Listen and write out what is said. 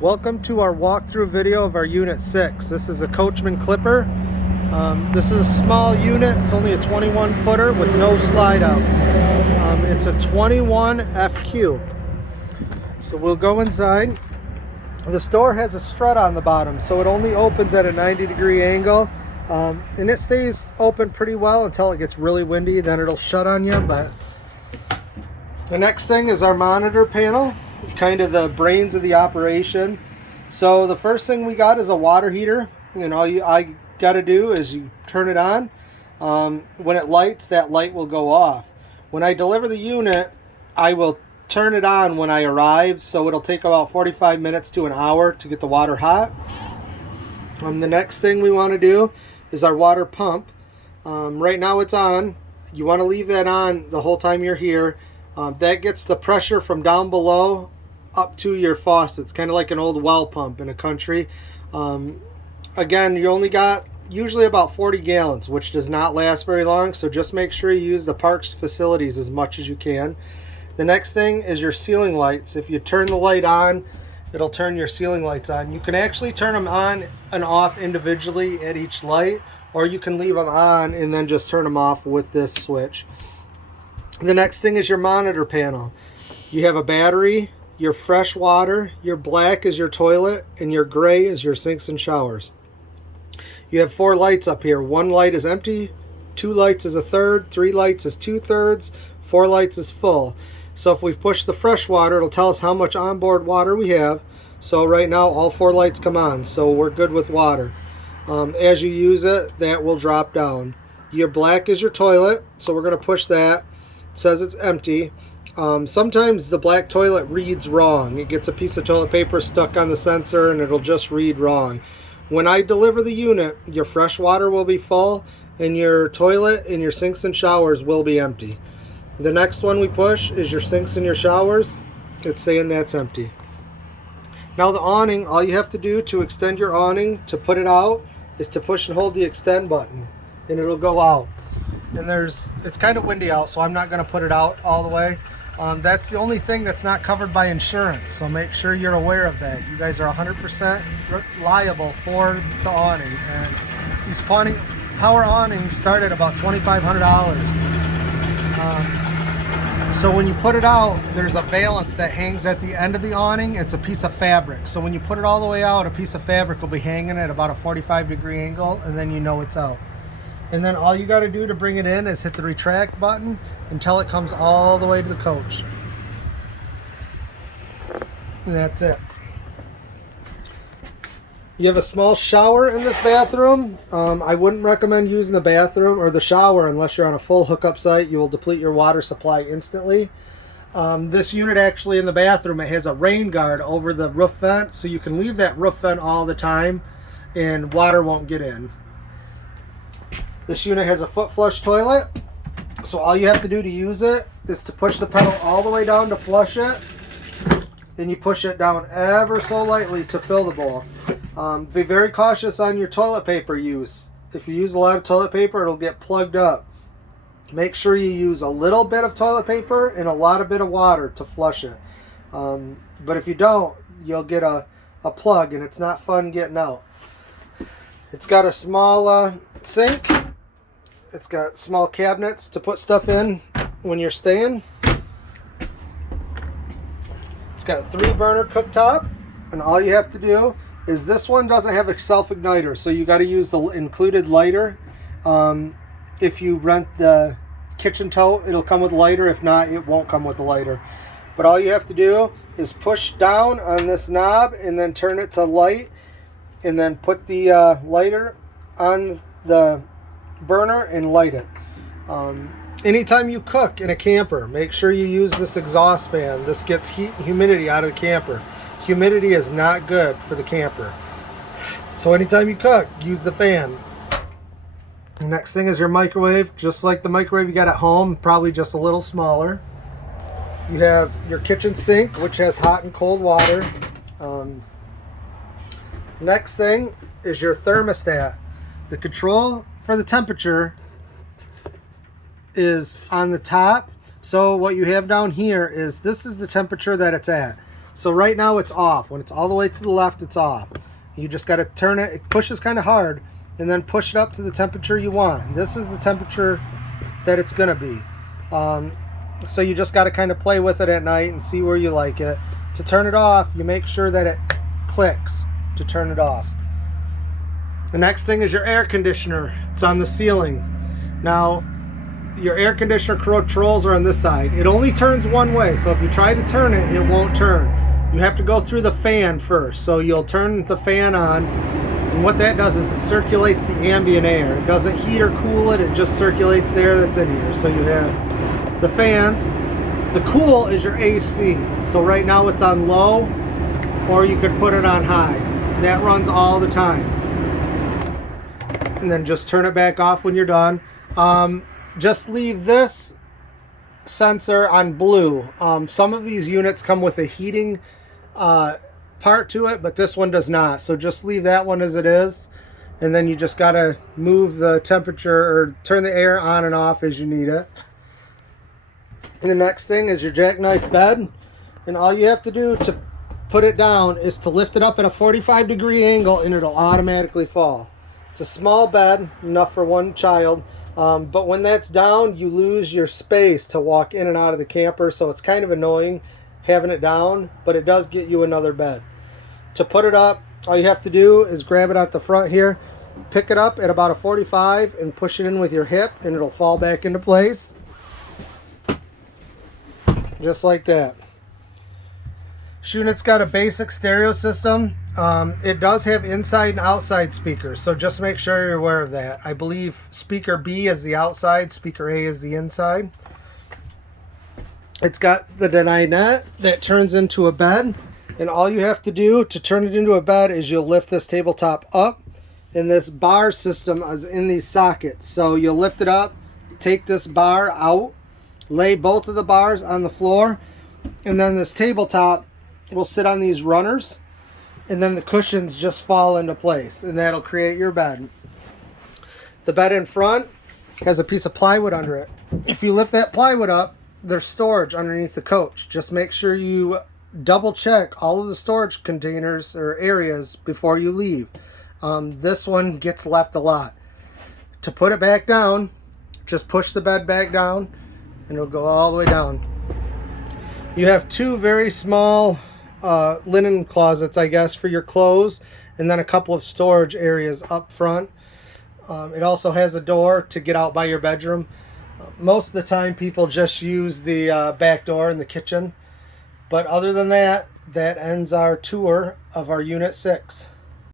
Welcome to our walkthrough video of our Unit 6. This is a Coachmen Clipper. This is a small unit. It's only a 21 footer with no slide outs. It's a 21 FQ. So we'll go inside. This door has a strut on the bottom, so it only opens at a 90-degree angle. And it stays open pretty well until it gets really windy, then it'll shut on you. But the next thing is our monitor panel, kind of the brains of the operation. So the first thing we got is a water heater, and I got to do is you turn it on. When it lights, that light will go off. When I deliver the unit, I will turn it on when I arrive, so it'll take about 45 minutes to an hour to get the water hot. The next thing we want to do is our water pump. Right now it's on. You want to leave that on the whole time you're here. That gets the pressure from down below up to your faucet. It's kind of like an old well pump in a country. Again, you only got usually about 40 gallons, which does not last very long, so just make sure you use the park's facilities as much as you can. The next thing is your ceiling lights. If you turn the light on, it'll turn your ceiling lights on. You can actually turn them on and off individually at each light, or you can leave them on and then just turn them off with this switch. The next thing is your monitor panel. You have a battery, your fresh water, your black is your toilet, and your gray is your sinks and showers. You have 4 lights up here. 1 light is empty, 2 lights is a third, 3 lights is 2/3, 4 lights is full. So if we've pushed the fresh water, it'll tell us how much onboard water we have. So right now all 4 lights come on, so we're good with water. As you use it, that will drop down. Your black is your toilet, so we're going to push that. It says it's empty. Sometimes the black toilet reads wrong. It gets a piece of toilet paper stuck on the sensor and it'll just read wrong. When I deliver the unit, your fresh water will be full and your toilet and your sinks and showers will be empty. The next one we push is your sinks and your showers. It's saying that's empty. Now the awning, all you have to do to extend your awning to put it out is to push and hold the extend button and it'll go out. And it's kind of windy out, so I'm not going to put it out all the way. That's the only thing that's not covered by insurance, so make sure you're aware of that. You guys are 100% liable for the awning, and these power awnings start at about $2,500. So when you put it out, there's a valance that hangs at the end of the awning. It's a piece of fabric. So when you put it all the way out, a piece of fabric will be hanging at about a 45-degree angle, and then you know it's out. And then all you got to do to bring it in is hit the retract button until it comes all the way to the coach. And that's it. You have a small shower in this bathroom. I wouldn't recommend using the bathroom or the shower unless you're on a full hookup site. You will deplete your water supply instantly. This unit actually in the bathroom, it has a rain guard over the roof vent, so you can leave that roof vent all the time and water won't get in. This unit has a foot flush toilet, so all you have to do to use it is to push the pedal all the way down to flush it, and you push it down ever so lightly to fill the bowl. Be very cautious on your toilet paper use. If you use a lot of toilet paper, it'll get plugged up. Make sure you use a little bit of toilet paper and a bit of water to flush it. But if you don't, you'll get a plug, and it's not fun getting out. It's got a small sink. It's got small cabinets to put stuff in when you're staying. It's got a 3-burner cooktop, and all you have to do is this one doesn't have a self-igniter, so you got to use the included lighter. If you rent the kitchen tote, it'll come with a lighter. If not, it won't come with a lighter. But all you have to do is push down on this knob and then turn it to light, and then put the lighter on the burner and light it. Anytime you cook in a camper, make sure you use this exhaust fan. This gets heat and humidity out of the camper. Humidity is not good for the camper. So anytime you cook, use the fan. The next thing is your microwave. Just like the microwave you got at home, probably just a little smaller. You have your kitchen sink, which has hot and cold water. Next thing is your thermostat. The control for the temperature is on the top. So what you have down here is this is the temperature that it's at. So right now it's off. When it's all the way to the left, it's off. You just got to turn it. It pushes kind of hard, and then push it up to the temperature you want. This is the temperature that it's going to be. So you just got to kind of play with it at night and see where you like it. To turn it off, you make sure that it clicks to turn it off. The next thing is your air conditioner. It's on the ceiling. Now, your air conditioner controls are on this side. It only turns one way, so if you try to turn it, it won't turn. You have to go through the fan first. So you'll turn the fan on, and what that does is it circulates the ambient air. It doesn't heat or cool it, it just circulates the air that's in here. So you have the fans. The cool is your AC. So right now it's on low, or you could put it on high. That runs all the time. And then just turn it back off when you're done. Just leave this sensor on blue. Some of these units come with a heating part to it, but this one does not. So just leave that one as it is. And then you just got to move the temperature or turn the air on and off as you need it. And the next thing is your jackknife bed. And all you have to do to put it down is to lift it up at a 45-degree angle, and it'll automatically fall. It's a small bed, enough for one child. But when that's down, you lose your space to walk in and out of the camper. So it's kind of annoying having it down, but it does get you another bed. To put it up, all you have to do is grab it at the front here, pick it up at about a 45 and push it in with your hip, and it'll fall back into place. Just like that. This unit's got a basic stereo system. It does have inside and outside speakers, so just make sure you're aware of that. I believe speaker B is the outside, speaker A is the inside. It's got the dinette that turns into a bed, and all you have to do to turn it into a bed is you'll lift this tabletop up, and this bar system is in these sockets. So you'll lift it up, take this bar out, lay both of the bars on the floor, and then this tabletop will sit on these runners, and then the cushions just fall into place, and that'll create your bed. The bed in front has a piece of plywood under it. If you lift that plywood up, there's storage underneath the coach. Just make sure you double check all of the storage containers or areas before you leave. This one gets left a lot. To put it back down, just push the bed back down, and it'll go all the way down. You have two very small linen closets, I guess, for your clothes, and then a couple of storage areas up front. It also has a door to get out by your bedroom. Most of the time people just use the back door in the kitchen, but other than that, that ends our tour of our Unit 6.